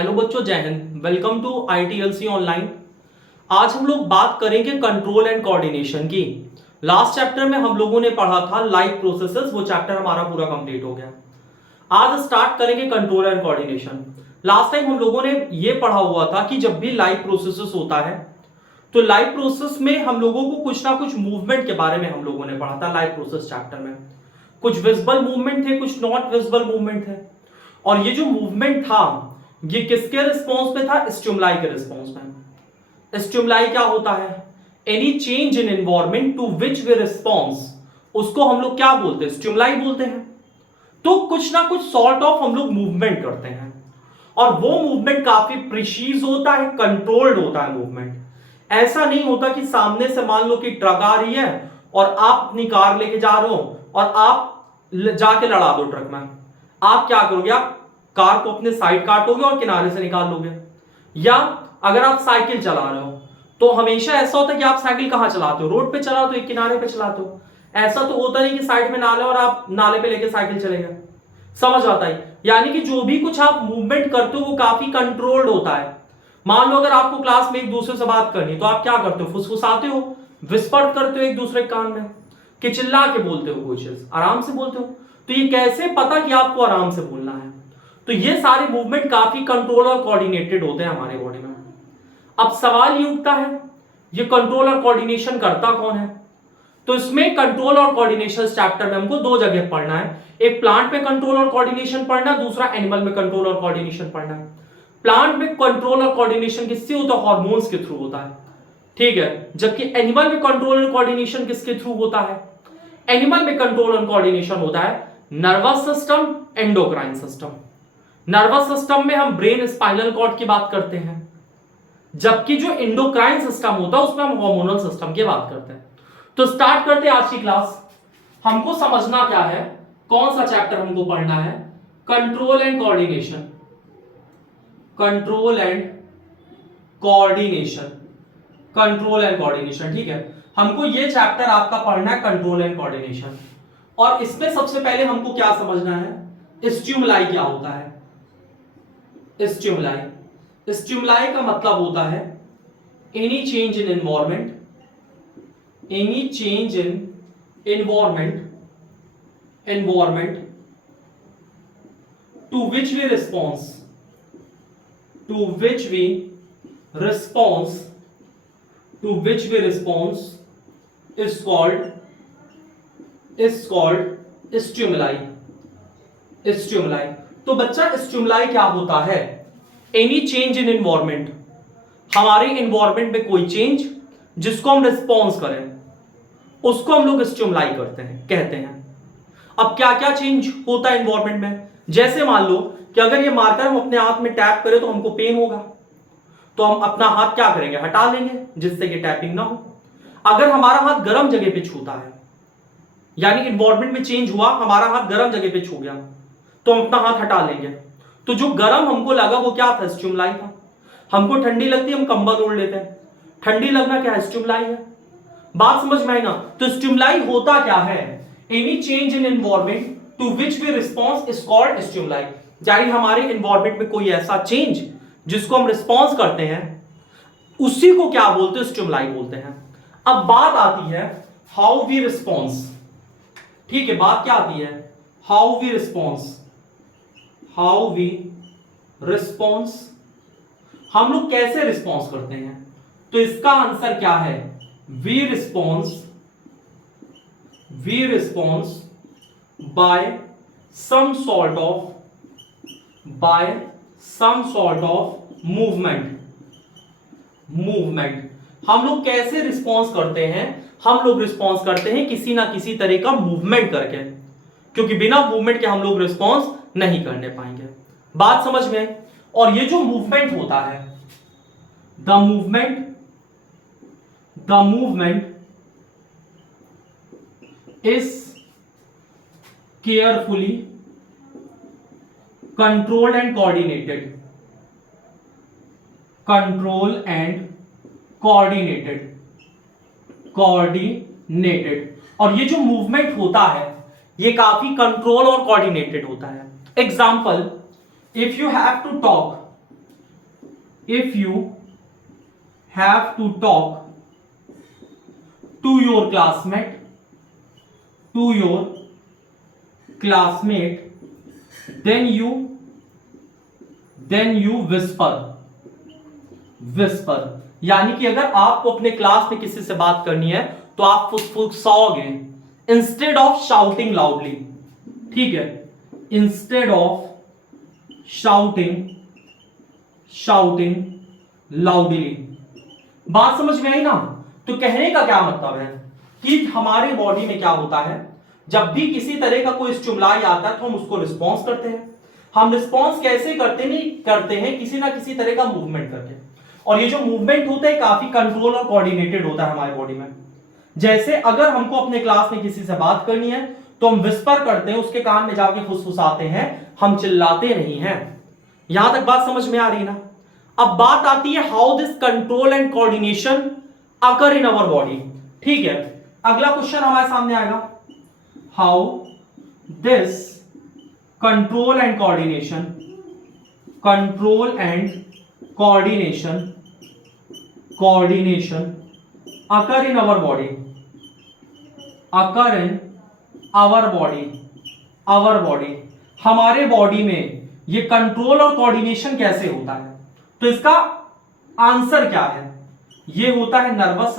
Hello बच्चों, जय हिंद। Welcome to ITLC online. आज हम लोग बात करेंगे कंट्रोल एंड कोऑर्डिनेशन की। लास्ट चैप्टर में हम लोगों ने पढ़ा था लाइफ प्रोसेसेस, वो चैप्टर हमारा पूरा कंप्लीट हो गया। आज स्टार्ट करेंगे control and coordination. Last time हम लोगों ने ये पढ़ा हुआ था कि जब भी लाइफ प्रोसेसेस होता है तो लाइफ प्रोसेस में हम लोगों को कुछ ना कुछ मूवमेंट के बारे में हम लोगों ने पढ़ा था। लाइफ प्रोसेस चैप्टर में कुछ विजिबल मूवमेंट थे, कुछ नॉट विजिबल मूवमेंट थे। और ये जो मूवमेंट था ये किसके रिस्पॉन्स में था? स्टिमुलाई के रिस्पॉन्स में। स्टिमुलाई क्या होता है? Any change in environment to which we response, उसको हम लोग क्या बोलते हैं? स्टिमुलाई बोलते हैं। तो कुछ ना कुछ सॉर्ट ऑफ हम लोग मूवमेंट करते हैं और वो मूवमेंट काफी प्रिसीज होता है, कंट्रोल्ड होता है मूवमेंट। ऐसा नहीं होता कि सामने से मान लो कि ट्रक आ रही है और आप अपनी कार लेके जा रहे हो और आप जाके लड़ा दो ट्रक में। आप क्या करोगे? आप कार को अपने साइड काटोगे और किनारे से निकाल लोगे। या अगर आप साइकिल चला रहे हो तो हमेशा ऐसा होता है कि आप साइकिल कहां चलाते हो? रोड पे चलाते हो, एक किनारे पे चलाते हो। ऐसा तो होता नहीं कि साइड में नाला और आप नाले पे लेके साइकिल चले गए। समझ आता है? यानी कि जो भी कुछ आप मूवमेंट करते हो वो काफी कंट्रोल्ड होता है। मान लो अगर आपको क्लास में एक दूसरे से बात करनी तो आप क्या करते हो? फुसफुसाते हो, विस्पर करते हो एक दूसरे कान में, कि चिल्ला के बोलते हो, कोई चीज आराम से बोलते हो। तो ये कैसे पता कि आपको आराम से बोलना है? तो ये सारे मूवमेंट काफी कंट्रोल और कोऑर्डिनेटेड होते हैं हमारे बॉडी में। अब सवाल ये उठता है, ये कंट्रोल और कोऑर्डिनेशन करता कौन है? तो इसमें कंट्रोल और कोऑर्डिनेशन चैप्टर में हमको दो जगह पढ़ना है। एक प्लांट में कंट्रोल और कोऑर्डिनेशन पढ़ना, दूसरा एनिमल में कंट्रोल और कोऑर्डिनेशन पढ़ना है। प्लांट में कंट्रोल और कोऑर्डिनेशन किससे होता है? हार्मोन्स के थ्रू होता है, ठीक है। जबकि एनिमल में कंट्रोल और कोऑर्डिनेशन किसके थ्रू होता है? एनिमल में कंट्रोल और कोऑर्डिनेशन होता है nervous system, endocrine system. Nervous system में हम ब्रेन, स्पाइनल कॉर्ड की बात करते हैं, जबकि जो एंडोक्राइन सिस्टम होता है उसमें हम हार्मोनल सिस्टम की बात करते हैं। तो स्टार्ट करते हैं आज की क्लास। हमको समझना क्या है, कौन सा चैप्टर हमको पढ़ना है? Control and coordination. Control and coordination, control and coordination, ठीक है। हमको ये चैप्टर आपका पढ़ना है, कंट्रोल एंड कोऑर्डिनेशन। और इसमें सबसे पहले हमको क्या समझना है? स्टिमुलाई क्या होता है? स्टिमुलाई, स्टिमुलाई का मतलब होता है any change in environment, any change in environment, environment to which we response, to which we response, to which we response is called stimuli, stimuli। तो बच्चा स्टिमुलाई क्या होता है? एनी चेंज इन एनवायरनमेंट, हमारे एनवायरनमेंट में कोई change जिसको हम रिस्पॉन्स करें उसको हम लोग स्टिमुलाई करते हैं, कहते हैं। अब क्या क्या चेंज होता है एनवायरनमेंट में? जैसे मान लो कि अगर ये मार्कर हम अपने हाथ में टैप करें तो हमको पेन होगा, तो हम अपना हाथ क्या करेंगे? हटा लेंगे जिससे कि टैपिंग ना हो। अगर हमारा हाथ गर्म जगह पे छूता है, यानी एनवायरनमेंट में चेंज हुआ, हमारा हाथ गर्म जगह पे छू गया, तो हम अपना हाथ हटा लेंगे। तो जो गर्म हमको लगा वो क्या था? स्टिमुलाई था। हमको ठंडी लगती है, हम कंबल ओढ़ लेते हैं। ठंडी लगना क्या है? स्टिमुलाई है। बात समझ में आई ना? तो स्टिमुलाई होता क्या है? Any change in environment to which we response is called stimuli. यानी हमारे एनवायरनमेंट में कोई ऐसा चेंज जिसको हम रिस्पॉन्स करते हैं उसी को क्या बोलते हैं? स्टिमुलाई बोलते हैं। अब बात आती है हाउ वी रिस्पॉन्स, ठीक है। बात क्या आती है? How we response, how we response, हम लोग कैसे रिस्पॉन्स करते हैं? तो इसका आंसर क्या है? We response, we response by some sort of, by some sort of movement, movement. हम लोग कैसे रिस्पॉन्स करते हैं? हम लोग रिस्पॉन्स करते हैं किसी ना किसी तरह का मूवमेंट करके, क्योंकि बिना मूवमेंट के हम लोग रिस्पॉन्स नहीं करने पाएंगे। बात समझ में आई? और ये जो मूवमेंट होता है, the movement, the movement is carefully controlled and coordinated, control and coordinated, coordinated. और ये जो मूवमेंट होता है ये काफी कंट्रोल और कोऑर्डिनेटेड होता है। Example, if you have to talk, if you have to talk to your classmate then you whisper, यानी कि अगर आपको अपने क्लास में किसी से बात करनी है तो आप फुसफुसाओगे इंस्टेड ऑफ शाउटिंग लाउडली, ठीक है, इंस्टेड ऑफ शाउटिंग लाउडली। बात समझ में आई ना? तो कहने का क्या मतलब है कि हमारे बॉडी में क्या होता है, जब भी किसी तरह का कोई स्टिमुलाई आता है तो हम उसको रिस्पॉन्स करते हैं। हम रिस्पॉन्स कैसे करते हैं किसी ना किसी तरह का मूवमेंट करके, और ये जो मूवमेंट होता है काफी कंट्रोल और कोऑर्डिनेटेड होता है हमारे बॉडी में। जैसे अगर हमको अपने क्लास में किसी से बात करनी है तो हम विस्पर करते हैं, उसके कान में जाके फुसफुसाते हैं, हम चिल्लाते नहीं हैं। यहां तक बात समझ में आ रही ना? अब बात आती है how this control and coordination occur in our body, ठीक है। अगला क्वेश्चन हमारे सामने आएगा, how this control and coordination occur in our body, हमारे बॉडी में ये कंट्रोल और कोऑर्डिनेशन कैसे होता है? तो इसका आंसर क्या है? ये होता है नर्वस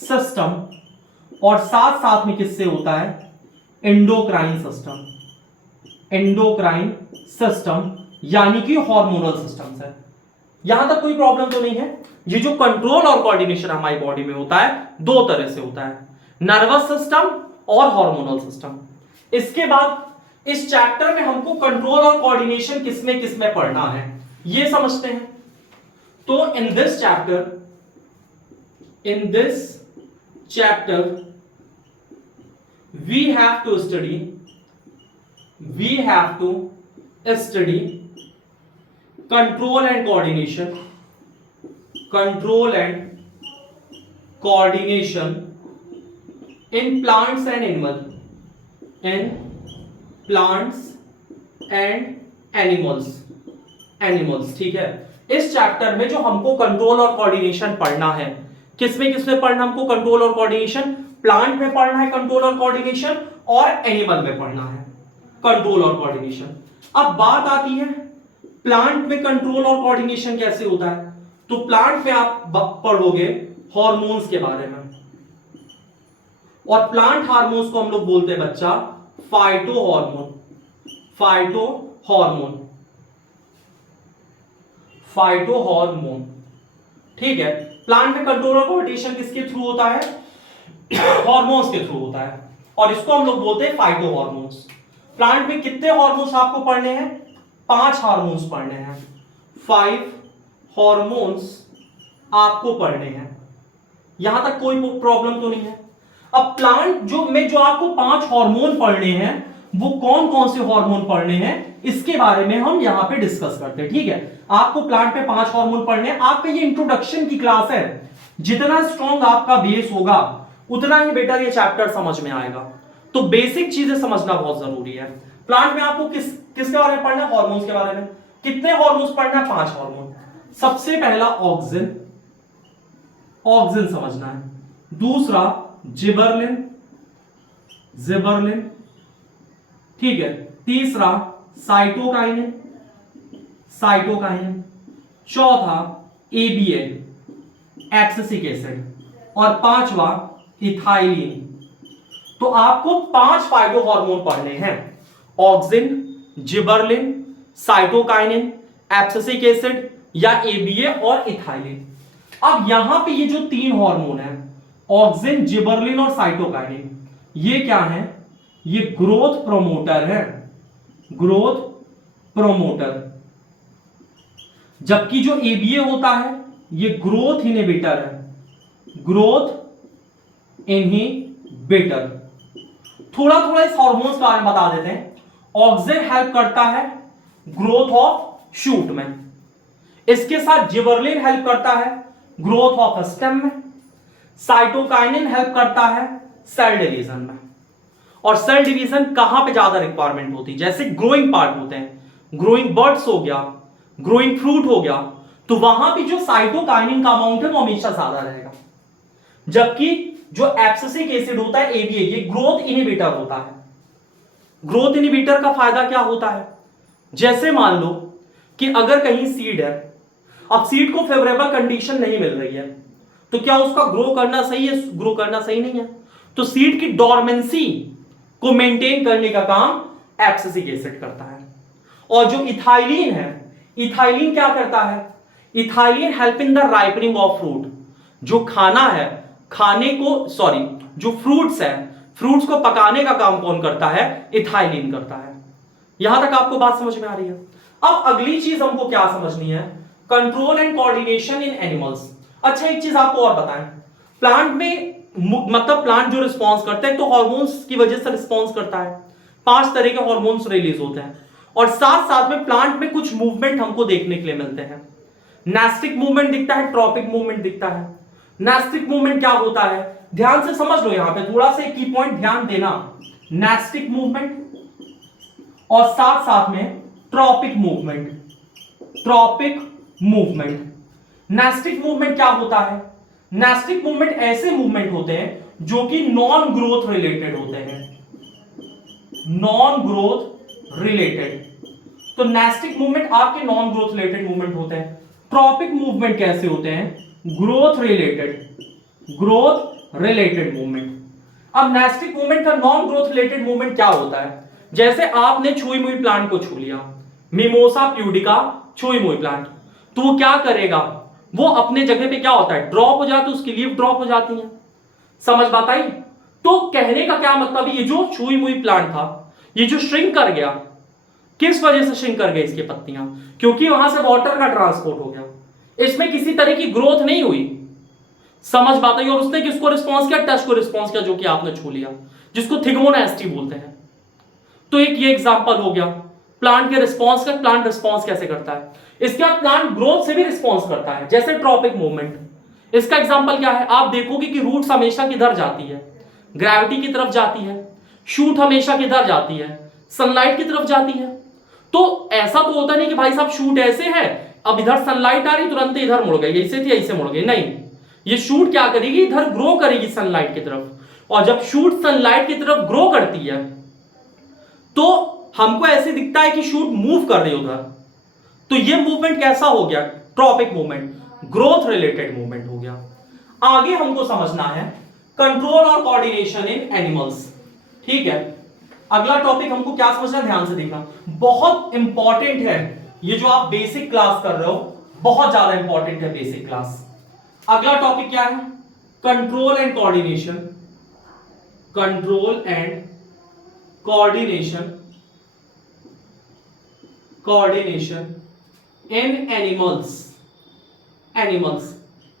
सिस्टम और साथ साथ में किससे होता है? एंडोक्राइन सिस्टम यानी कि हार्मोनल सिस्टम से। यहां तक कोई प्रॉब्लम तो नहीं है? ये जो कंट्रोल और कोऑर्डिनेशन हमारी बॉडी में होता है दो तरह से होता है, नर्वस सिस्टम और हार्मोनल सिस्टम। इसके बाद इस चैप्टर में हमको कंट्रोल और कोऑर्डिनेशन किसमें पढ़ना है ये समझते हैं। तो in this chapter we have to study control and coordination in plants and animals, ठीक है। इस चैप्टर में जो हमको कंट्रोल और कोऑर्डिनेशन पढ़ना है, किसमें पढ़ना हमको कंट्रोल और कोऑर्डिनेशन? प्लांट में पढ़ना है कंट्रोल और कोऑर्डिनेशन, और एनिमल में पढ़ना है कंट्रोल और कोऑर्डिनेशन। अब बात आती है प्लांट में कंट्रोल और कोऑर्डिनेशन कैसे होता है। तो प्लांट में आप पढ़ोगे हार्मोन्स के बारे में, और प्लांट हार्मोन्स को हम लोग बोलते हैं बच्चा फाइटोहार्मोन, ठीक है। प्लांट में कंट्रोल और कोऑर्डिनेशन किसके थ्रू होता है? हार्मोन्स के थ्रू होता है, और इसको हम लोग बोलते हैं फाइटोहार्मोन्स। प्लांट में कितने हार्मोन्स आपको पढ़ने हैं? 5 हार्मोन्स पढ़ने हैं, 5 हार्मोन्स आपको पढ़ने हैं। यहां तक कोई प्रॉब्लम तो नहीं है? अब प्लांट जो आपको 5 हार्मोन पढ़ने हैं, वो कौन कौन से हार्मोन पढ़ने हैं इसके बारे में हम यहां पे डिस्कस करते हैं, ठीक है। आपको प्लांट पे 5 हार्मोन पढ़ने हैं। आपका ये इंट्रोडक्शन की क्लास है, जितना स्ट्रॉन्ग आपका बेस होगा उतना ही बेटर ये चैप्टर समझ में आएगा। तो बेसिक चीजें समझना बहुत जरूरी है। प्लांट में आपको किसके बारे में पढ़ना है? हार्मोन्स के बारे में। कितने हार्मोन्स पढ़ना है? 5 हार्मोन। सबसे पहला ऑक्सिन समझना है, दूसरा जिबरलिन, ठीक है, तीसरा साइटोकाइनिन, चौथा ABA एब्सिसिक एसिड, और 5वां इथाइलिन। तो आपको 5 फाइटो हार्मोन पढ़ने हैं, auxin, gibberellin, cytokinin, abscisic acid या ABA और इथाइलिन। अब यहां पे ये जो 3 हार्मोन है, ऑक्सिन, जिबरलिन और साइटोकाइनिन, ये क्या है? ये ग्रोथ प्रोमोटर, जबकि जो ABA होता है ये ग्रोथ इनहिबिटर है, थोड़ा थोड़ा इस हार्मोन्स के बारे में बता देते हैं। ऑक्सिन हेल्प करता है ग्रोथ ऑफ शूट में, इसके साथ जिबरलिन हेल्प करता है ग्रोथ ऑफ स्टेम में, साइटोकाइनिन हेल्प करता है सेल डिवीजन में। और सेल डिवीजन कहां पे ज्यादा रिक्वायरमेंट होती है? जैसे ग्रोइंग पार्ट होते हैं ग्रोइंग बर्ड्स हो गया, ग्रोइंग फ्रूट हो गया, तो वहां भी जो साइटोकाइनिन का अमाउंट है वो हमेशा ज्यादा रहेगा। जबकि जो एब्सिसिक एसिड होता है एबीए, ये ग्रोथ इनहिबिटर होता है। ग्रोथ इनहिबिटर का फायदा क्या होता है? जैसे मान लो कि अगर कहीं सीड है, अब सीड को फेवरेबल कंडीशन नहीं मिल रही है, तो क्या उसका ग्रो करना सही है? ग्रो करना सही नहीं है। तो सीड की डोरमेंसी को मेंटेन करने का काम एब्सिसिक एसिड करता है। और जो इथाइलिन है, इथाइलिन क्या करता है? Ethylene help in the ripening of fruit. जो खाना है, खाने को जो फ्रूट्स है, फ्रूट्स को पकाने का काम कौन करता है? इथाइलिन करता है। यहां तक आपको बात समझ में आ रही है? अब अगली चीज हमको क्या समझनी है? Control and coordination in animals. अच्छा, एक चीज आपको और बताएं, प्लांट में मतलब प्लांट जो रिस्पॉन्स करता है तो हार्मोन्स की वजह से रिस्पॉन्स करता है। 5 तरह के हार्मोन्स रिलीज होते हैं और साथ साथ में प्लांट में कुछ मूवमेंट हमको देखने के लिए मिलते हैं। नेस्टिक मूवमेंट दिखता है, ट्रॉपिक मूवमेंट दिखता है। नेस्टिक मूवमेंट क्या होता है? ध्यान से समझ लो, यहां पे थोड़ा सा एक की पॉइंट ध्यान देना। नेस्टिक मूवमेंट और साथ साथ में tropic movement. Tropic movement, nastic movement क्या होता है? नेस्टिक मूवमेंट ऐसे मूवमेंट होते हैं जो कि नॉन ग्रोथ रिलेटेड होते हैं। नॉन ग्रोथ रिलेटेड, तो नेस्टिक मूवमेंट आपके नॉन ग्रोथ रिलेटेड मूवमेंट होते हैं। ट्रॉपिक मूवमेंट कैसे होते हैं? Growth related, growth related movement. अब नेस्टिक मूवमेंट का नॉन ग्रोथ रिलेटेड मूवमेंट क्या होता है? जैसे आपने छुई मुई प्लांट को छू लिया, मिमोसा प्यूडिका छुई मुई प्लांट, तो वो क्या करेगा? वो अपने जगह पे क्या होता है? ड्रॉप हो जाती है, उसकी लीफ ड्रॉप हो जाती है। समझ बात आई? तो कहने का क्या मतलब है, ये जो छुई मुई प्लांट था, ये जो श्रिंक कर गया, किस वजह से श्रिंक कर गई इसकी पत्तियां? क्योंकि वहां से वाटर का ट्रांसपोर्ट हो गया, इसमें किसी तरह की ग्रोथ नहीं हुई। समझ बात आई? और उसने किसको रिस्पॉन्स किया? टच को रिस्पॉन्स किया, जो कि आपने छू लिया, जिसको थिग्मोनेस्टी बोलते हैं। तो एक ये एग्जांपल हो गया प्लांट के रिस्पॉन्स का। प्लांट रिस्पॉन्स कैसे करता है? इसके बाद प्लांट ग्रोथ से भी रिस्पॉन्स करता है, जैसे ट्रॉपिक मूवमेंट। इसका एग्जांपल क्या है? आप देखोगे कि रूट्स हमेशा किधर जाती है? ग्रेविटी की तरफ जाती है। शूट हमेशा किधर जाती है? सनलाइट की तरफ जाती है। तो ऐसा तो होता नहीं कि भाई साहब शूट ऐसे है, अब इधर सनलाइट आ रही तुरंत इधर मुड़ गई, ऐसे थी ऐसे मुड़ गई, नहीं। ये शूट क्या करेगी? इधर ग्रो करेगी सनलाइट की तरफ। और जब शूट सनलाइट की तरफ ग्रो करती है तो हमको ऐसे दिखता है कि शूट मूव कर रही है उधर। तो ये मूवमेंट कैसा हो गया? Tropic movement, growth related movement हो गया। आगे हमको समझना है कंट्रोल और कोऑर्डिनेशन इन एनिमल्स। ठीक है, अगला टॉपिक हमको क्या समझना है? ध्यान से देखना, बहुत इंपॉर्टेंट है। ये जो आप बेसिक क्लास कर रहे हो बहुत ज्यादा इंपॉर्टेंट है, बेसिक क्लास। अगला टॉपिक क्या है? Control and coordination. Control and coordination, coordination in animals. Animals,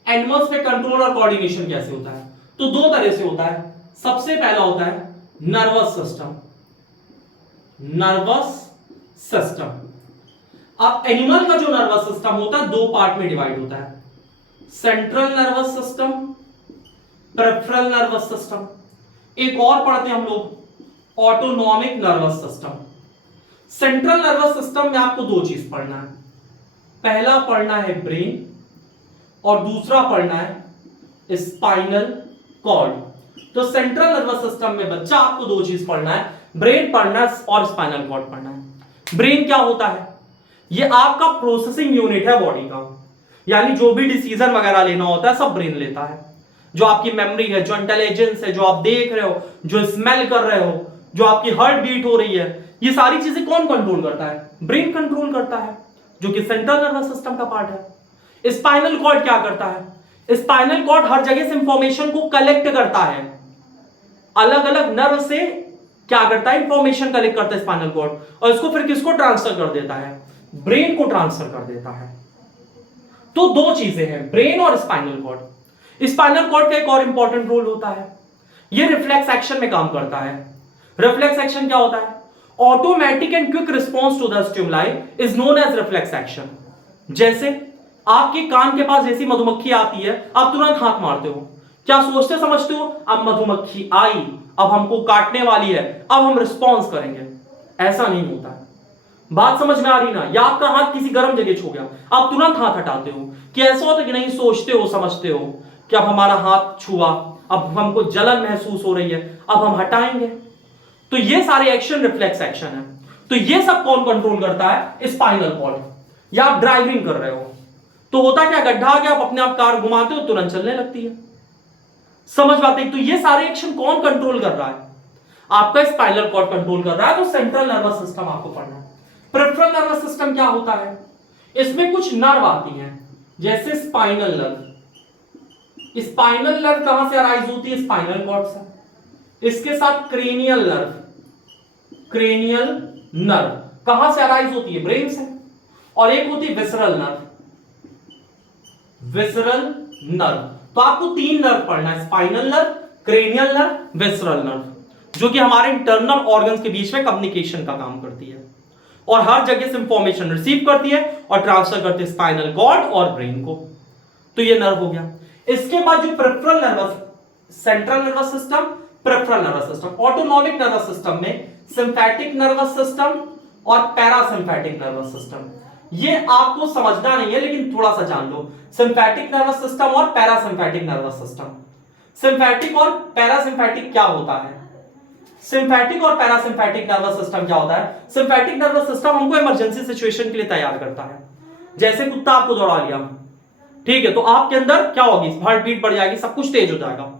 animals में कंट्रोल और कोऑर्डिनेशन कैसे होता है? तो 2 तरह से होता है। सबसे पहला होता है नर्वस सिस्टम। नर्वस सिस्टम, अब एनिमल का जो नर्वस सिस्टम होता है 2 पार्ट में डिवाइड होता है, central nervous system, peripheral nervous system. एक और पढ़ते हैं हम लोग, autonomic nervous system. Central nervous system में आपको 2 चीज पढ़ना है। पहला पढ़ना है ब्रेन और दूसरा पढ़ना है स्पाइनल कॉर्ड। तो सेंट्रल नर्वस सिस्टम में बच्चा आपको 2 चीज पढ़ना है, ब्रेन पढ़ना है और स्पाइनल कॉर्ड पढ़ना है। ब्रेन क्या होता है? ये आपका प्रोसेसिंग यूनिट है बॉडी का, यानी जो भी डिसीजन वगैरह लेना होता है सब ब्रेन लेता है। जो आपकी मेमोरी है, जो इंटेलिजेंस है, जो आप देख रहे हो, जो स्मेल कर रहे हो, जो आपकी हार्ट बीट हो रही है, ये सारी चीजें कौन कंट्रोल करता है? ब्रेन कंट्रोल करता है, जो कि सेंट्रल नर्वस सिस्टम का पार्ट है। स्पाइनल कॉर्ड क्या करता है? स्पाइनल कॉर्ड हर जगह से इंफॉर्मेशन को कलेक्ट करता है, अलग अलग नर्व से क्या करता है? इंफॉर्मेशन कलेक्ट करता है स्पाइनल कॉर्ड, और इसको फिर किसको ट्रांसफर कर देता है? ब्रेन को ट्रांसफर कर देता है। तो 2 चीजें हैं, ब्रेन और स्पाइनल कॉर्ड। स्पाइनल कॉर्ड का एक और इंपॉर्टेंट रोल होता है, ये रिफ्लेक्स एक्शन में काम करता है। रिफ्लेक्स एक्शन क्या होता है? Automatic and quick response to the stimuli is known as reflex action. जैसे आपके कान के पास जैसी मधुमक्खी आती है, आप तुरंत हाथ मारते हो, क्या सोचते समझते हो? अब मधुमक्खी आई, अब हमको काटने वाली है, अब हम रिस्पॉन्स करेंगे। ऐसा नहीं होता है। बात समझ में आ रही ना? या आपका हाथ किसी गर्म जगह छू गया, आप तुरंत हाथ हटाते हो, कि ऐसा होता है कि नहीं सोचते हो, समझते हो कि अब हमारा हाथ छुआ, अब हमको जलन महसूस हो रही है, अब हम हटाएंगे। तो ये सारे एक्शन रिफ्लेक्स एक्शन है। तो ये सब कौन कंट्रोल करता है? Spinal cord. या आप ड्राइविंग कर रहे हो तो होता क्या, गड्ढा आ गया, आप अपने आप कार घुमाते हो, तुरंत चलने लगती है। समझ पाते हैं? तो ये सारे एक्शन कौन कंट्रोल कर रहा है? आपका स्पाइनल कॉर्ड कंट्रोल कर रहा है। तो सेंट्रल नर्वस सिस्टम आपको पढ़ना है। पेरिफेरल नर्वस सिस्टम क्या होता है? इसमें कुछ नर्व आती हैं, जैसे स्पाइनल नर्व। स्पाइनल नर्व कहां से अराइज होती है? स्पाइनल कॉर्ड से। इसके साथ क्रेनियल नर्व, क्रेनियल नर्व कहां से अराइज होती है? ब्रेन से। और एक होती है विसरल नर्व, विसरल नर्व। तो आपको 3 नर्व पढ़ना है, spinal nerve, cranial nerve, visceral nerve, जो कि हमारे इंटरनल ऑर्गन्स के बीच में कम्युनिकेशन का काम करती है और हर जगह से इंफॉर्मेशन रिसीव करती है और ट्रांसफर करती है स्पाइनल कॉर्ड और ब्रेन को। तो ये नर्व हो गया। इसके बाद जो peripheral nervous, central nervous system, peripheral nervous system. Autonomic nervous system में सिंपैथिक नर्वस सिस्टम और पैरासिम्पैथिक नर्वस सिस्टम। ये आपको समझना नहीं है लेकिन थोड़ा सा जान लो। सिंपैथिक नर्वस सिस्टम और पैरासिम्पैथिक नर्वस सिस्टम। सिंपैथिक और पैरासिम्पैथिक क्या होता है? सिंपैथिक और पैरासिम्पैथिक नर्वस सिस्टम क्या होता है? सिंपैथिक नर्वस सिस्टम हमको इमरजेंसी सिचुएशन के लिए तैयार करता है। जैसे कुत्ता आपको दौड़ा लिया, ठीक है, तो आपके अंदर क्या होगी? हार्ट बीट बढ़ जाएगी, सब कुछ तेज हो जाएगा।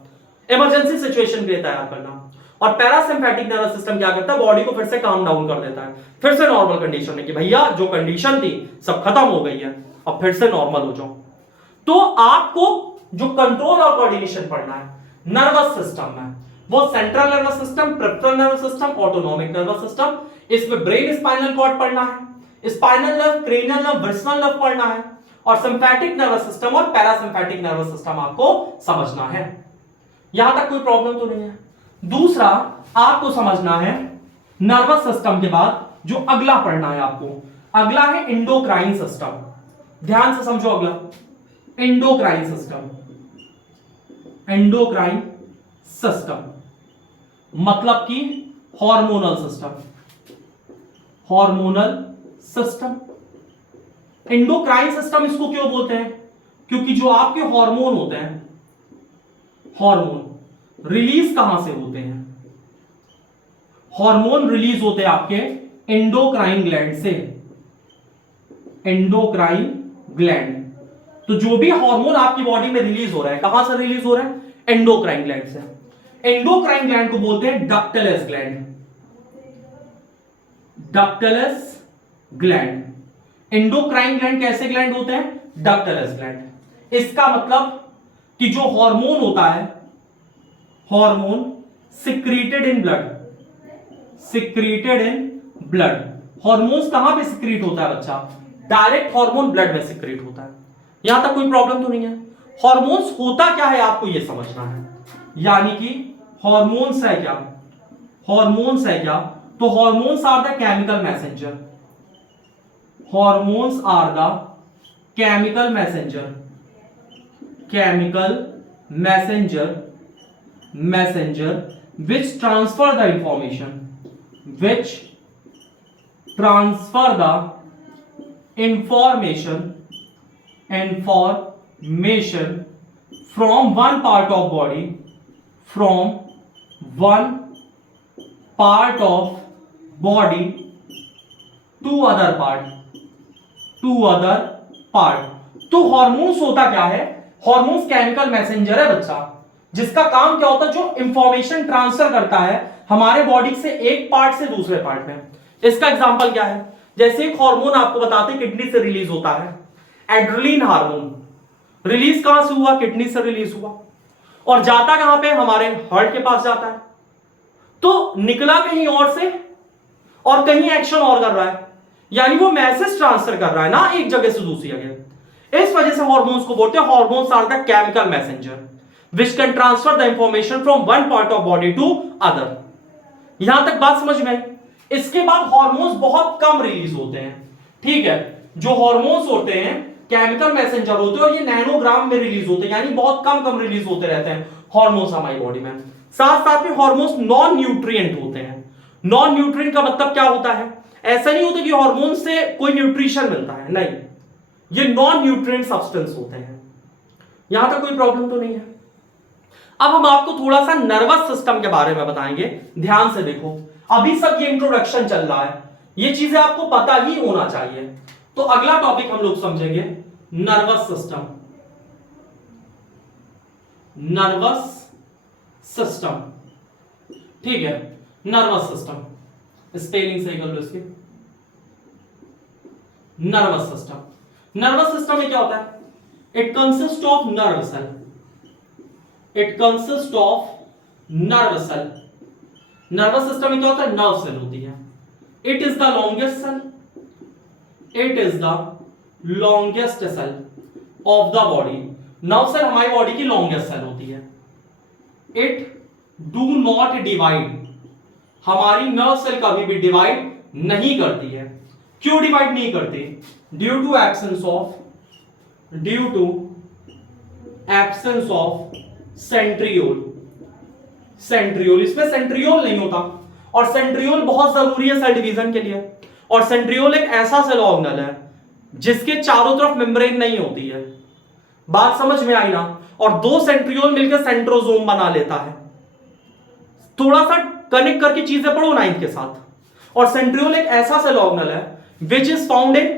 इमरजेंसी सिचुएशन के लिए तैयार करना। और पैरासिम्पैथिक नर्वस सिस्टम क्या करता है? बॉडी को फिर से काम डाउन कर देता है, फिर से नॉर्मल कंडीशन में, कि भैया जो कंडीशन थी सब खत्म हो गई है, अब फिर से नॉर्मल हो जाओ। तो आपको जो कंट्रोल और कोऑर्डिनेशन पढ़ना है नर्वस सिस्टम में, वो central nervous system, peripheral nervous system, autonomic nervous system. इसमें ब्रेन स्पाइनल कॉर्ड पढ़ना है, spinal nerve, cranial nerve, visceral nerve पढ़ना है, और सिंपैथिक नर्वस सिस्टम और पैरासिम्पैथिक नर्वस सिस्टम आपको समझना है। यहां तक कोई प्रॉब्लम तो नहीं है? दूसरा आपको समझना है नर्वस सिस्टम के बाद जो अगला पढ़ना है आपको, अगला है एंडोक्राइन सिस्टम। ध्यान से समझो अगला, एंडोक्राइन सिस्टम। एंडोक्राइन सिस्टम मतलब कि hormonal system, hormonal system. Endocrine system इसको क्यों बोलते हैं? क्योंकि जो आपके हार्मोन होते हैं, हार्मोन रिलीज कहां से होते हैं? हार्मोन रिलीज होते हैं आपके एंडोक्राइन ग्लैंड से, एंडोक्राइन ग्लैंड। तो जो भी हार्मोन आपकी बॉडी में रिलीज हो रहा है, कहां से रिलीज हो रहा है? एंडोक्राइन ग्लैंड से। एंडोक्राइन ग्लैंड को बोलते हैं ductless gland, ductless gland. Endocrine gland कैसे ग्लैंड होते हैं? Ductless gland. इसका मतलब कि जो हार्मोन होता है, hormone secreted in blood, secreted in blood. Hormones कहां पे सिक्रीट होता है बच्चा? डायरेक्ट हार्मोन ब्लड में सिक्रीट होता है। यहां तक कोई प्रॉब्लम तो नहीं है? हार्मोन्स होता क्या है आपको ये समझना है। यानी कि हार्मोन्स है क्या? हार्मोन्स है क्या? तो hormones are the chemical messenger, hormones are the chemical messenger, chemical messenger, messenger which transfer the information, which transfer the information from one part of body, from one part of body to other part, to other part। तो hormones होता क्या है? Hormones chemical messenger है बच्चा, जिसका काम क्या होता है? जो इंफॉर्मेशन ट्रांसफर करता है हमारे बॉडी से एक पार्ट से दूसरे पार्ट में। इसका एग्जांपल क्या है? जैसे एक हार्मोन आपको बताते हैं किडनी से रिलीज होता है, एड्रेनलिन हार्मोन। रिलीज कहां से हुआ? किडनी से रिलीज हुआ, और जाता कहां पे? हमारे हार्ट के पास जाता है। तो निकला कहीं और से और कहीं एक्शन और कर रहा है, यानी वो मैसेज ट्रांसफर कर रहा है ना एक जगह से दूसरी जगह। इस वजह से हार्मोन्स को बोलते हैं hormones are the chemical messenger which can transfer the information from one part of body to other। यहां तक बात समझ में आई? इसके बाद हार्मोन्स बहुत कम रिलीज होते हैं, ठीक है। जो हार्मोन्स होते हैं केमिकल मैसेंजर होते हैं और ये नैनोग्राम में रिलीज होते हैं, यानी बहुत कम रिलीज होते रहते हैं हार्मोन्स हमारी बॉडी में। साथ साथ में हार्मोन्स नॉन न्यूट्रिएंट होते हैं। नॉन न्यूट्रिएंट का मतलब क्या होता है? ऐसा नहीं होता कि हार्मोन से कोई न्यूट्रिशन मिलता है, नहीं, ये नॉन न्यूट्रिएंट सब्सटेंस होते हैं। यहां तक कोई प्रॉब्लम तो नहीं है। अब हम आपको थोड़ा सा नर्वस सिस्टम के बारे में बताएंगे, ध्यान से देखो। अभी सब ये इंट्रोडक्शन चल रहा है, ये चीजें आपको पता ही होना चाहिए। तो अगला टॉपिक हम लोग समझेंगे नर्वस सिस्टम। नर्वस सिस्टम, ठीक है, नर्वस सिस्टम स्पेलिंग सही कर लो इसकी। नर्वस सिस्टम, नर्वस सिस्टम में क्या होता है? It consist of nerve cell, it consist of nerve cell. Nervous system में क्या होता है? नर्व सेल होती है। It is the longest cell, it is the longest cell of the body. Nerve cell हमारी बॉडी की लॉन्गेस्ट सेल होती है। इट डू नॉट डिवाइड, हमारी नर्व सेल कभी भी डिवाइड नहीं करती है। क्यों डिवाइड नहीं करती? Due to absence of, due to absence of centriole. Centriole, इसमें सेंट्रियोल नहीं होता, और सेंट्रियोल बहुत जरूरी है सेल डिवीजन के लिए। और सेंट्रियोल एक ऐसा सेल ऑर्गेनल है जिसके चारों तरफ मेम्ब्रेन नहीं होती है। बात समझ में आई ना? और दो सेंट्रियोल मिलकर सेंट्रोसोम बना लेता है। थोड़ा सा कनेक्ट करके चीजें पढ़ो 9th के साथ। और सेंट्रियोल एक ऐसा सेल ऑर्गेनल है which is found in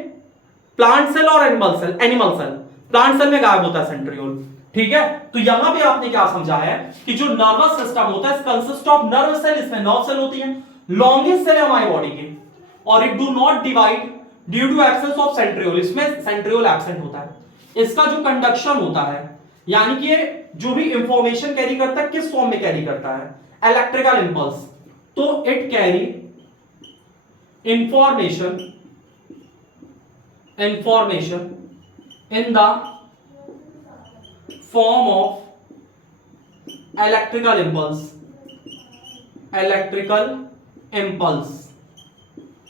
plant cell और animal cell. Animal cell, plant cell में गायब होता है सेंट्रियोल, ठीक है। तो यहां पे आपने क्या समझा है कि जो नर्वस सिस्टम होता है कंसिस्ट ऑफ नर्व सेल, इसमें नर्व सेल होती है, लॉन्गेस्ट सेल है हमारी बॉडी की, और it do not divide due to absence of centriole. इसमें सेंट्रियोल एब्सेंट होता है। इसका जो कंडक्शन होता है, यानी कि जो भी इंफॉर्मेशन कैरी करता है, किस फॉर्म में कैरी करता है? Electrical impulse. तो it carry information in the form of electrical impulse, electrical impulse।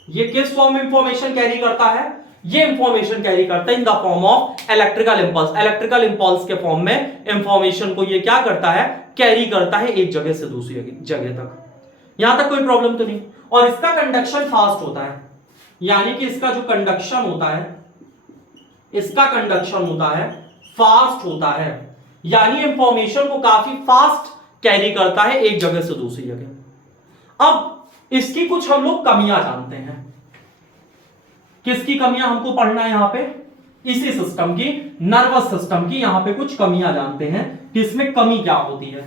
ये किस फॉर्म में इंफॉर्मेशन कैरी करता है? ये इंफॉर्मेशन कैरी करता है in the form of electrical impulse. Electrical impulse के फॉर्म में इंफॉर्मेशन को ये क्या करता है? कैरी करता है एक जगह से दूसरी जगह तक। यहां तक कोई प्रॉब्लम तो नहीं। और इसका कंडक्शन फास्ट होता है, यानी कि इसका जो कंडक्शन होता है, इसका कंडक्शन होता है फास्ट होता है, यानी इंफॉर्मेशन को काफी फास्ट कैरी करता है एक जगह से दूसरी जगह। अब इसकी कुछ हम लोग कमियां जानते हैं। किसकी कमियां हमको पढ़ना है यहां पे? इसी सिस्टम की, नर्वस सिस्टम की। यहां पे कुछ कमियां जानते हैं कि इसमें कमी क्या होती है,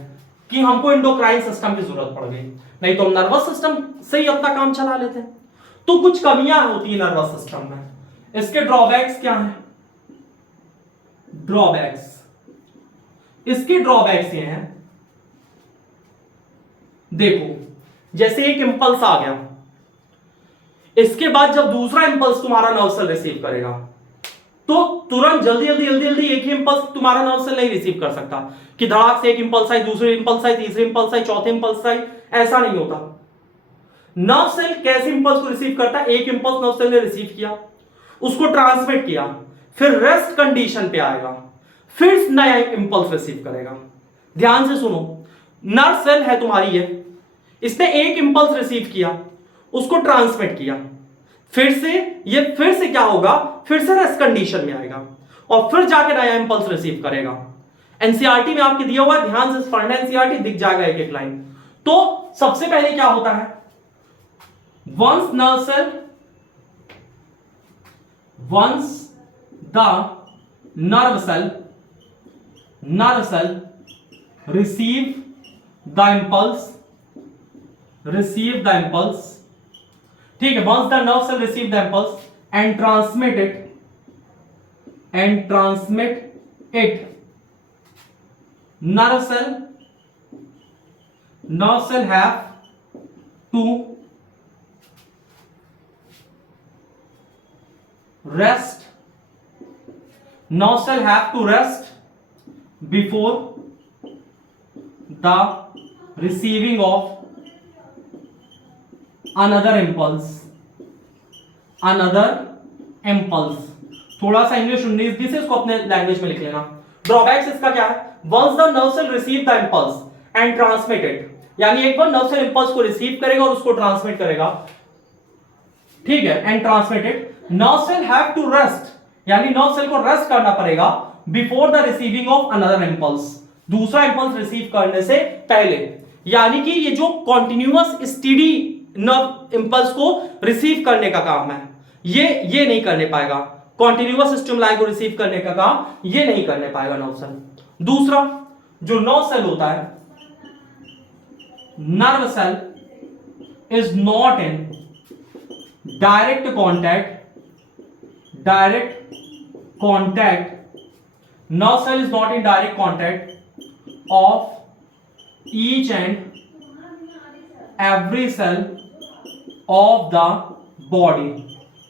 कि हमको एंडोक्राइन सिस्टम की जरूरत पड़ गई, नहीं तो नर्वस सिस्टम से ही अपना काम चला लेते हैं। तो कुछ कमियां होती है नर्वस सिस्टम में। इसके ड्रॉबैक्स क्या हैं? ड्रॉबैक्स, इसके ड्रॉबैक्स ये हैं, देखो जैसे एक इंपल्स आ गया, इसके बाद जब दूसरा इंपल्स तुम्हारा नर्व सेल रिसीव करेगा तो तुरंत जल्दी जल्दी जल्दी जल्दी एक ही इंपल्स तुम्हारा नर्व सेल नहीं रिसीव कर सकता कि धड़ाक से एक इंपल्स आई, दूसरी इंपल्स आई, तीसरी इंपल्स आई, चौथी इंपल्स आई, ऐसा नहीं होता। नर्व सेल कैसे इंपल्स को रिसीव करता है? एक इंपल्स नर्व सेल ने रिसीव किया, उसको ट्रांसमिट किया, फिर रेस्ट कंडीशन पे आएगा, फिर नया इंपल्स रिसीव करेगा। ध्यान से सुनो, नर्व सेल है तुम्हारी ये, इसने एक इंपल्स रिसीव किया, उसको ट्रांसमिट किया, फिर से क्या होगा? फिर से रेस्ट कंडीशन में आएगा और फिर जाके नया इंपल्स रिसीव करेगा। एनसीईआरटी में आपके दिया हुआ है, ध्यान से पढ़ना, एनसीईआरटी दिख जाएगा एक एक लाइन। तो सबसे पहले क्या होता है? once the nerve cell receive the impulse, ठीक है, once the nerve cell receive the impulse and transmit it, nerve cell have to rest, nerve cell have to rest before the receiving of another impulse। थोड़ा सा English 19-20 इसको अपने language में लिख लेना। Drawbacks इसका क्या है? Once the nerve cell receive the impulse and transmit it, यानी एक बार नर्व सेल इंपल्स को रिसीव करेगा और उसको ट्रांसमिट करेगा, ठीक है, and transmitted. Nerve cell have to rest, यानी नर्व सेल को रेस्ट करना पड़ेगा before the receiving of another impulse, दूसरा इंपल्स रिसीव करने से पहले। यानी कि ये जो कॉन्टिन्यूअस स्टीडी नर्व इंपल्स को रिसीव करने का काम है, ये नहीं करने पाएगा। कॉन्टिन्यूअस स्टिमुलाई को रिसीव करने का काम ये नहीं करने पाएगा नर्व सेल। दूसरा जो नर्व सेल होता है, nerve cell is not in direct contact, nerve cell is not in direct contact of each and every cell of the body.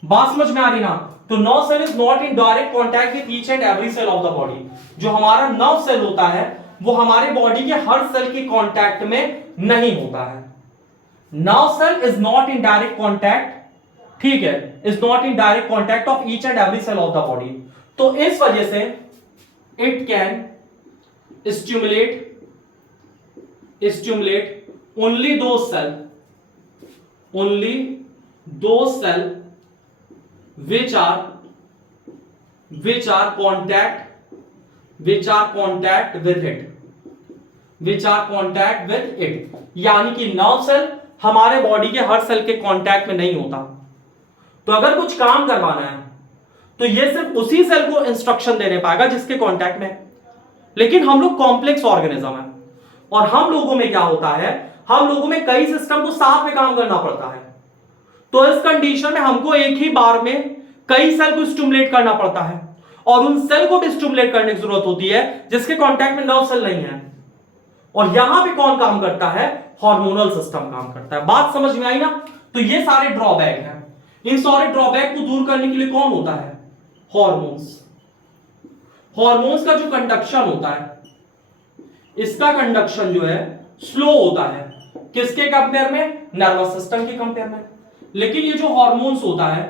बात समझ में आ रही ना? तो nerve cell is not in direct contact with each and every cell of the body. जो हमारा nerve cell होता है वो हमारे बॉडी के हर सेल के कांटेक्ट में नहीं होता है। Nerve cell is not in direct contact, ठीक है, is not in direct contact of each and every cell of the body. तो इस वजह से it can stimulate only those cell which are contact with it, यानी कि nerve cell हमारे body के हर सेल के कांटेक्ट में नहीं होता। तो अगर कुछ काम करवाना है तो ये सिर्फ उसी सेल को इंस्ट्रक्शन देने पाएगा जिसके कांटेक्ट में। लेकिन हम लोग कॉम्प्लेक्स ऑर्गेनिज्म है और हम लोगों में क्या होता है, हम लोगों में कई सिस्टम को साथ में काम करना पड़ता है। तो इस कंडीशन में हमको एक ही बार में कई सेल को स्टिमुलेट करना पड़ता है और उन सेल को भी स्टिमुलेट करने की जरूरत होती है जिसके कांटेक्ट में नर्व सेल नहीं है। और यहां पे कौन काम करता है? हार्मोनल सिस्टम काम करता है। बात समझ में आई ना? तो ये सारे ड्रॉबैक हैं। इन सारे ड्रॉबैक को दूर करने के लिए कौन होता है? हार्मोन्स। हार्मोन्स का जो कंडक्शन होता है, इसका कंडक्शन जो है स्लो होता है। किसके कंपेयर में? नर्वस सिस्टम के कंपेयर में। लेकिन ये जो हार्मोन्स होता है,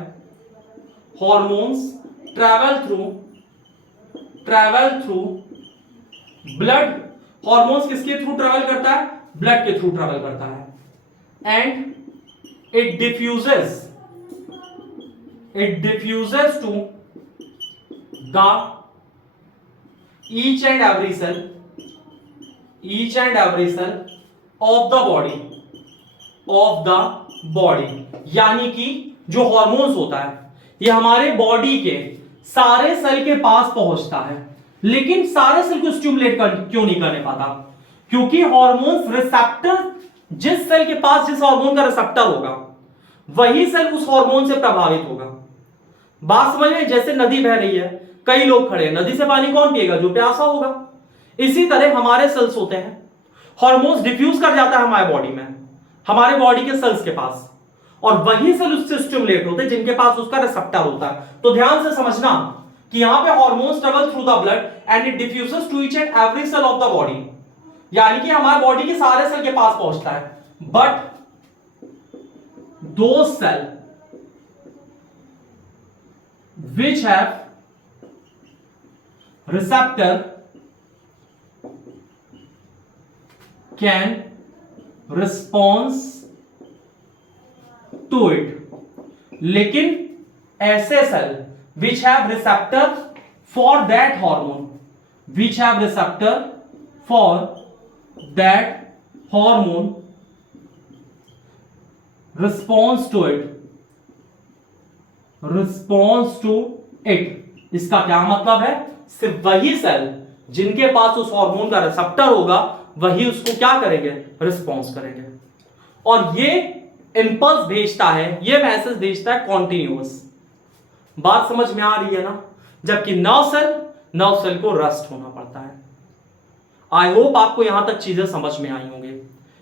hormones travel through blood. Hormones किसके थ्रू ट्रैवल करता है? ब्लड के थ्रू ट्रैवल करता है। And it diffuses to the each and every cell of the body। यानी कि जो हार्मोन्स होता है ये हमारे बॉडी के सारे सेल के पास पहुंचता है, लेकिन सारे सेल को स्टिमुलेट क्यों नहीं करने पाता? क्योंकि हार्मोन्स रिसेप्टर, जिस सेल के पास जिस हार्मोन का रिसेप्टर होगा वही सेल उस हार्मोन से प्रभावित होगा। बात समझ में? जैसे नदी बह रही है, कई लोग खड़े हैं, नदी से पानी कौन पिएगा? जो प्यासा होगा। इसी तरह हमारे सेल्स होते हैं, हार्मोन्स डिफ्यूज कर जाता है हमारे बॉडी में, हमारे बॉडी के सेल्स के पास, और वही सेल उससे स्टिमुलेट होते हैं जिनके पास उसका रिसेप्टर होता है। तो ध्यान से समझना कि यहां पे hormones travel through the blood and it diffuses to each and every cell of the body, यानी कि हमारे बॉडी के सारे सेल के पास पहुंचता है। But those cell which have receptor can response to it। लेकिन ऐसे cell which have receptor for that hormone, response to it। इसका क्या मतलब है? सिर्फ वही सेल जिनके पास उस हार्मोन का रिसेप्टर होगा वही उसको क्या करेंगे? रिस्पॉन्स करेंगे। और ये इंपल्स भेजता है, ये मैसेज भेजता है कॉन्टिन्यूअस। बात समझ में आ रही है ना? जबकि नर्व सेल को रेस्ट होना पड़ता है। आई होप आपको यहां तक चीजें समझ में आई होंगी।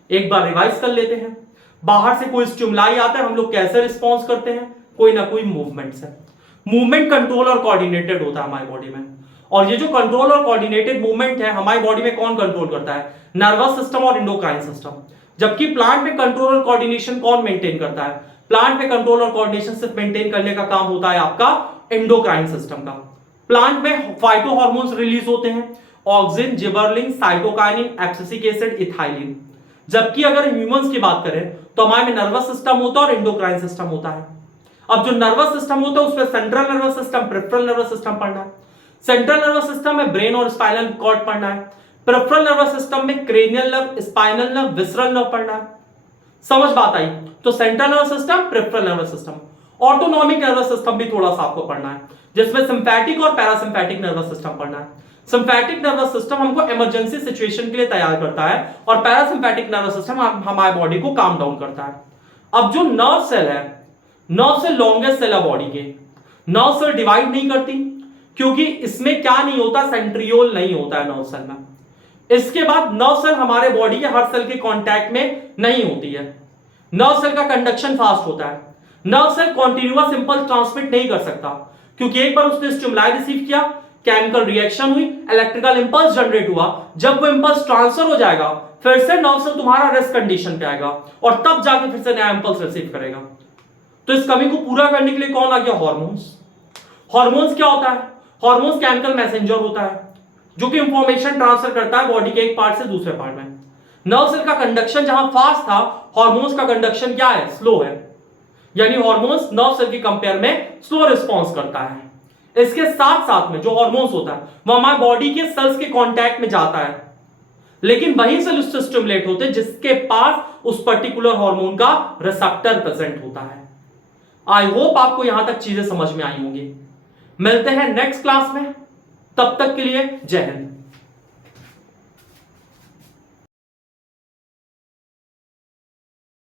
एक बार रिवाइज कर लेते हैं। बाहर से कोई स्टिमुलाई आता है, हम लोग कैसे रिस्पॉन्स करते हैं? कोई ना कोई मूवमेंट से। मूवमेंट कंट्रोल और कोऑर्डिनेटेड होता है हमारी बॉडी में, और ये जो कंट्रोल और कोऑर्डिनेटेड मूवमेंट है हमारी बॉडी में कौन कंट्रोल करता है? नर्वस सिस्टम और एंडोक्राइन सिस्टम। जबकि प्लांट में कंट्रोल और कोऑर्डिनेशन कौन मेंटेन करता है? प्लांट में कंट्रोल और कोऑर्डिनेशन सिर्फ मेंटेन करने का काम होता है आपका एंडोक्राइन सिस्टम का। प्लांट में फाइटो हार्मोन्स रिलीज होते हैं, auxin, gibberellin, cytokinin, abscisic acid, ethylene. जबकि अगर ह्यूमंस की बात करें तो हमारे में नर्वस सिस्टम होता है और एंडोक्राइन सिस्टम होता है। अब जो नर्वस सिस्टम होता है उसमें central nervous system, peripheral nervous system पढ़ना है। सेंट्रल नर्वस सिस्टम में ब्रेन और स्पाइनल कॉर्ड पढ़ना है। पेरिफेरल नर्वस सिस्टम में cranial nerve, spinal nerve, visceral nerve पढ़ना है। समझ बात आई? तो central nervous system, peripheral nervous system. Autonomic nervous system भी थोड़ा सा आपको पढ़ना है, जिसमें सिंपैथिक और पैरासिम्पैथिक नर्वस सिस्टम पढ़ना है। सिंपैथिक नर्वस सिस्टम हमको इमरजेंसी सिचुएशन के लिए तैयार करता है और पैरासिम्पैथिक नर्वस सिस्टम हमारे बॉडी को काम डाउन करता है। अब जो नर्व सेल है, नर्व सेल लॉन्गेस्ट सेल है बॉडी के। नर्व सेल डिवाइड नहीं करती क्योंकि इसमें क्या नहीं होता, सेंट्रियोल नहीं होता है नर्व सेल में। इसके बाद नर्व सेल हमारे बॉडी के हर सेल के कांटेक्ट में नहीं होती है। नर्व सेल का कंडक्शन फास्ट होता है। Nerve cell continuous impulse transmit नहीं कर सकता क्योंकि एक बार उसने स्टिमुलाई रिसीव किया, केमिकल रिएक्शन हुई, इलेक्ट्रिकल इंपल्स जनरेट हुआ, जब वो इंपल्स ट्रांसफर हो जाएगा फिर से नर्व सेल तुम्हारा रेस्ट कंडीशन पे आएगा और तब जाके फिर से नया इंपल्स रिसीव करेगा। तो इस कमी को पूरा करने के लिए कौन आ गया? हार्मोन्स। हार्मोन्स क्या होता है? हार्मोन्स केमिकल मैसेंजर होता है जो कि इंफॉर्मेशन ट्रांसफर करता है बॉडी के एक पार्ट से दूसरे पार्ट में। नर्व सेल का कंडक्शन जहां फास्ट था, हार्मोन्स का कंडक्शन क्या है? स्लो है। यानी हार्मोन्स नर्व सेल के कंपेयर में स्लो रिस्पॉन्स करता है। इसके साथ साथ में जो हार्मोन्स होता है वो हमारे बॉडी के सेल्स के कांटेक्ट में जाता है, लेकिन वही सेल उससे स्टिमुलेट होते हैं जिसके पास उस पर्टिकुलर हार्मोन का रिसेप्टर प्रेजेंट होता है। आई होप आपको यहां तक चीजें समझ में आई होंगी। मिलते हैं नेक्स्ट क्लास में, तब तक के लिए जय हिंद।